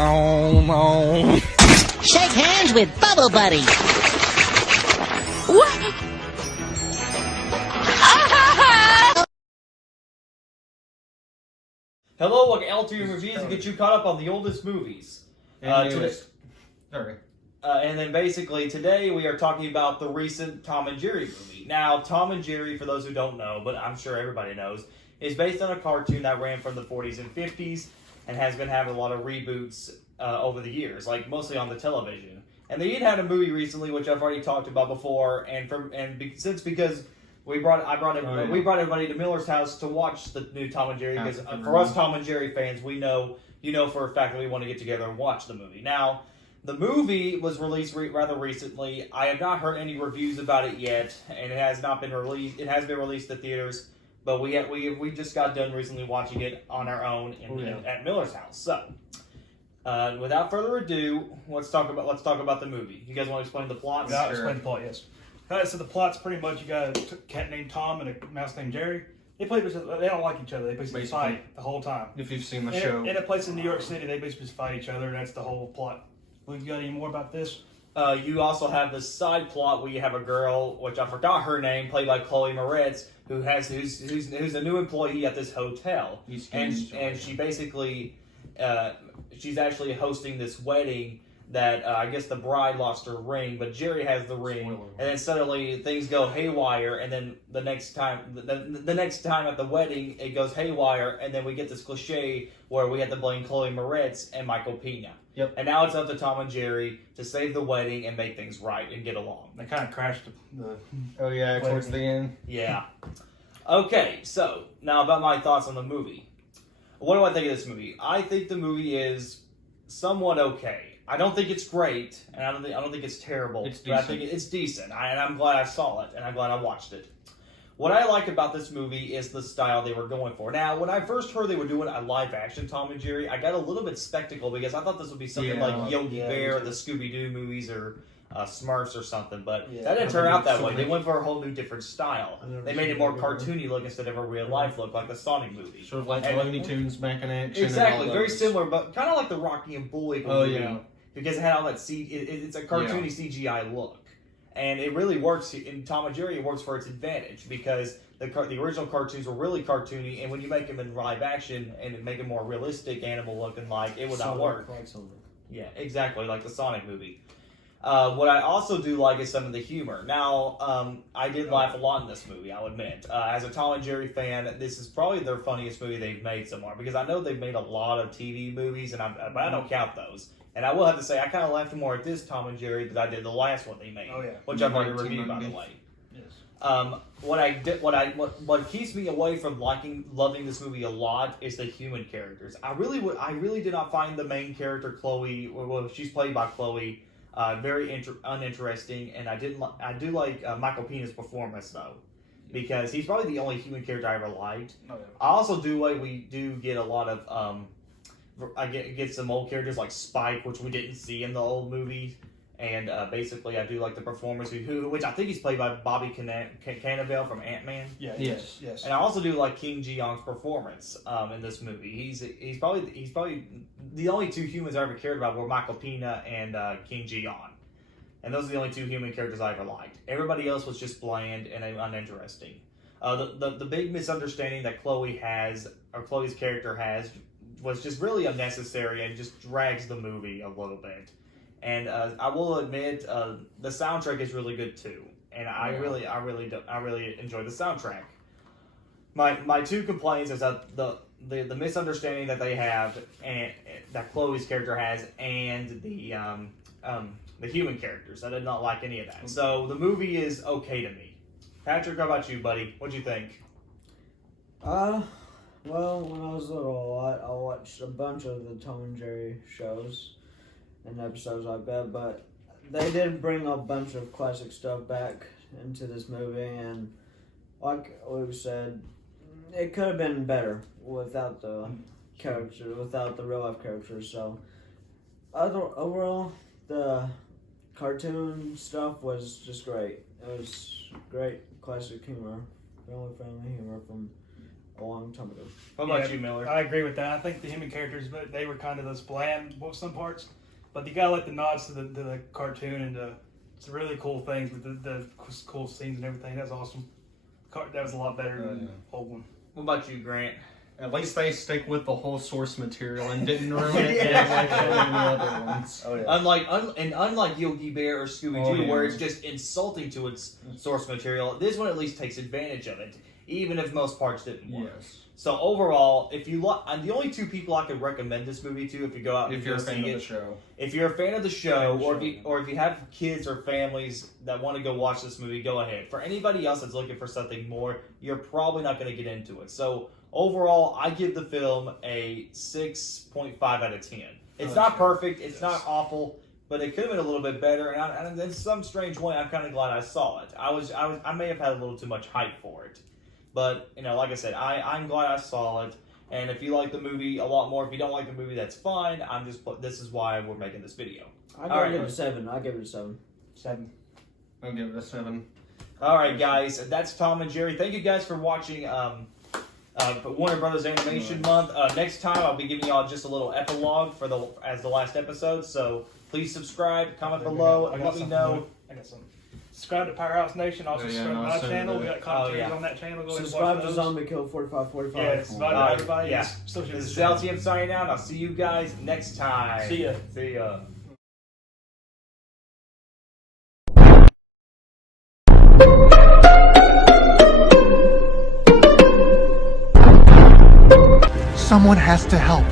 Oh no. Shake hands with Bubble Buddy. What? Hello, welcome to LTM Reviews to get you caught up on the oldest movies. And then basically today we are talking about the recent Tom and Jerry movie. Now, Tom and Jerry, for those who don't know, but I'm sure everybody knows, is based on a cartoon that ran from the 40s and 50s and has been having a lot of reboots over the years, like mostly on the television. And they even had a movie recently, which I've already talked about before, because we brought everybody to Miller's house to watch the new Tom and Jerry, because for us Tom and Jerry fans, we know for a fact that we want to get together and watch the movie. Now, the movie was released rather recently. I have not heard any reviews about it yet, and it has not been released. It has been released to theaters, but we just got done recently watching it on our own at Miller's house. So, without further ado, let's talk about the movie. You guys want to explain the plot? Yeah, I'll explain the plot. Yes. Alright, so the plot's pretty much you got a cat named Tom and a mouse named Jerry. They don't like each other. They basically fight the whole time. If you've seen the show. In a place in New York City, they basically fight each other, and that's the whole plot. Luke, you got any more about this? You also have the side plot where you have a girl, which I forgot her name, played by Chloe Moretz, who's a new employee at this hotel, and she basically she's actually hosting this wedding that I guess the bride lost her ring, but Jerry has the ring, and then suddenly things go haywire, and then the next time at the wedding it goes haywire, and then we get this cliche where we have to blame Chloe Moretz and Michael Pena. Yep. And now it's up to Tom and Jerry to save the wedding and make things right and get along. They kind of crashed the towards the end. Yeah. Okay, so now about my thoughts on the movie. What do I think of this movie? I think the movie is somewhat okay. I don't think it's great, and I don't think it's terrible. It's decent. But I think it's decent, and I'm glad I saw it, and I'm glad I watched it. What I like about this movie is the style they were going for. Now, when I first heard they were doing a live-action Tom and Jerry, I got a little bit skeptical because I thought this would be something like Yogi Bear, the Scooby-Doo movies, or Smurfs or something, but that didn't turn out that way. They went for a whole new different style. They made it more cartoony look instead of a real-life look, like the Sonic movie. Sort of like Looney Tunes back in action. Exactly, very similar, but kind of like the Rocky and Bullwinkle movie. Yeah. Because it had all that it's a cartoony CGI look. And it really works in Tom and Jerry. It works for its advantage because the original cartoons were really cartoony, and when you make them in live action and make them more realistic, animal looking like, it would not work. Yeah, exactly, like the Sonic movie. What I also do like is some of the humor. Now, I did laugh a lot in this movie, I'll admit. As a Tom and Jerry fan, this is probably their funniest movie they've made so far, because I know they've made a lot of TV movies, but I don't count those. And I will have to say, I kind of laughed more at this Tom and Jerry than I did the last one they made, which I've already reviewed, by the way. Yes. What keeps me away from loving this movie a lot is the human characters. I really did not find the main character Chloe. Well, she's played by Chloe. Very uninteresting, and I do like Michael Pena's performance though, because he's probably the only human character I ever liked. I also do like we do get a lot of I get some old characters like Spike, which we didn't see in the old movie, and basically I do like the performance which I think he's played by Bobby Cannavale from Ant-Man. Yeah. Yes. And I also do like King Ji-young's performance in this movie. He's probably the only two humans I ever cared about were Michael Pena and King Ji-young, and those are the only two human characters I ever liked. Everybody else was just bland and uninteresting. The big misunderstanding that Chloe's character has was just really unnecessary and just drags the movie a little bit. And I will admit, the soundtrack is really good too, and I really enjoy the soundtrack. My two complaints is that the misunderstanding that they have and that Chloe's character has, and the human characters. I did not like any of that. So the movie is okay to me. Patrick, how about you, buddy? What'd you think? Well, when I was little, I watched a bunch of the Tom and Jerry shows and episodes like that, but they did bring a bunch of classic stuff back into this movie, and like we said, it could have been better without the characters, without the real life characters. So, overall, the cartoon stuff was just great. It was great classic humor, family humor from a long time ago. What about you, Miller? I agree with that. I think the human characters, but they were kind of those bland with some parts. But you gotta like the nods to the cartoon and some really cool things with the cool scenes and everything. That's awesome. That was a lot better than the old one. What about you, Grant? At least they stick with the whole source material and didn't ruin it like any other ones. Oh yeah. Unlike Yogi Bear or Scooby Doo, yeah. where it's just insulting to its source material, this one at least takes advantage of it, even if most parts didn't work. Yes. So overall, if you the only two people I could recommend this movie to, if you go out and If you're a go fan see of the it, show. if you're a fan of the show, or if you have kids or families that want to go watch this movie, go ahead. For anybody else that's looking for something more, you're probably not going to get into it. So overall, I give the film a 6.5 out of 10. It's not perfect, it's not awful, but it could have been a little bit better. And in some strange way, I'm kind of glad I saw it. I may have had a little too much hype for it, but like I said, I'm glad I saw it. And if you like the movie a lot more, if you don't like the movie, that's fine. This is why we're making this video. I give it a 7. I give it a 7. 7. I'll give it a 7. All right, guys, that's Tom and Jerry. Thank you guys for watching Warner Brothers Animation Month. Next time, I'll be giving y'all just a little epilogue as the last episode. So please subscribe, comment below, and let me know. I got something. Subscribe to Powerhouse Nation. Also subscribe to my channel. We got commentaries on that channel. Go ahead and Subscribe watch to those. Zombie Kill 4545. Yes, bye to everybody. Yeah. Still This is LTM signing out. I'll see you guys next time. See ya. See ya. Someone has to help.